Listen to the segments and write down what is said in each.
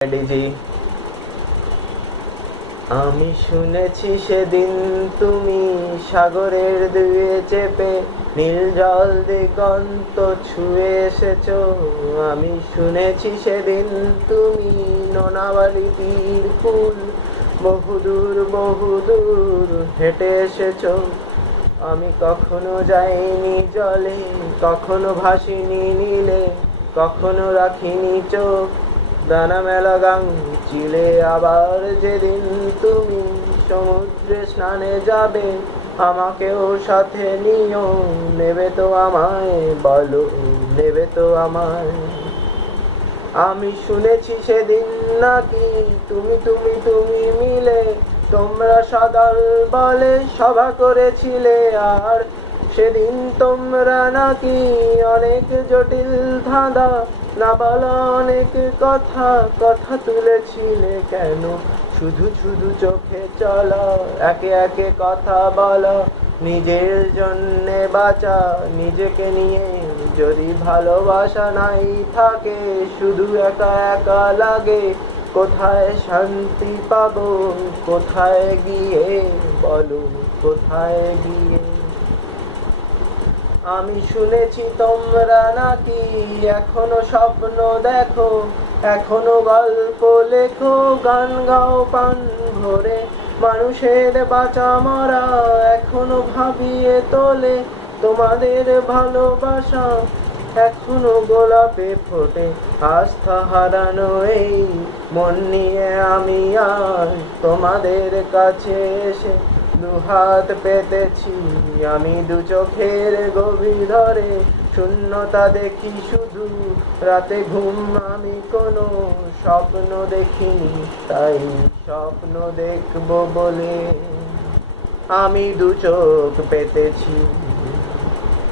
DG আমি শুনেছি সেদিন তুমি সাগরের দুয়ে চেপে নীল জল দিগন্ত ছুঁয়ে এসেছো। আমি শুনেছি সেদিন তুমি নোনাবালি তীর কুল বহুদূর বহুদূর হেঁটে এসেছো। আমি কখনো যাইনি জলে, কখনো ভাসিনি নীলে, কখনো রাখিনি চোখ দানা মেলা গাং চিলে। আবার যেদিন তুমি সমুদ্রে স্নানে যাবে, আমাকেও সাথে নিও, নেবে তো আমায়, বলো নেবে তো আমায়। আমি শুনেছি সেদিন নাকি তুমি মিলে তোমরা সদল বলে সভা করেছিলে। আর সেদিন তোমরা নাকি অনেক জটিল ধাঁধা না বলা অনেক কথা কথা তুলেছিলে। কেন শুধু শুধু চোখে চলো, একে একে কথা বলো, নিজের জন্যে বাঁচা নিজেকে নিয়ে। যদি ভালোবাসা নাই থাকে, শুধু একা একা লাগে, কোথায় শান্তি পাবো, কোথায় গিয়ে, বলো কোথায় গিয়ে। আমি শুনেছি তোমরা নাকি এখনো স্বপ্ন দেখো, এখনো গল্প লেখো, গান গাও প্রাণ ভরে, মানুষের বাঁচা মরা এখনো ভাবিয়ে তোলে। তোমাদের ভালোবাসা এখনো গোলাপে ফোটে। আস্থা হারানো এই মন নিয়ে আমি আজ তোমাদের কাছে এসে দুহাত পেতেছি। আমি দু চোখের গভীর ধরে শূন্যতা দেখি শুধু, রাতে ঘুম আমি কোনো স্বপ্ন দেখিনি, তাই স্বপ্ন দেখবো বলে আমি দু চোখ পেতেছি।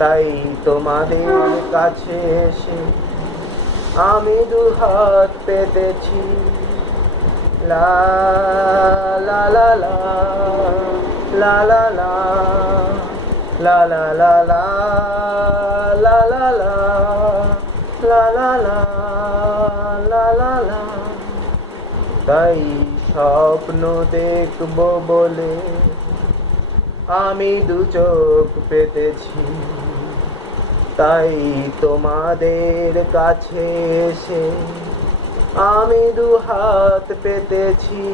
তাই তোমাদের কাছে এসে আমি দু হাত পেতেছি। লা লা লা লা লা লা লা লা লা লা লা লা লা লা লা লা লা লা লা। তাই স্বপ্ন দেখবো বলে আমি দু চোখ পেতেছি। তাই তোমাদের কাছে এসে আমি দু হাত পেতেছি।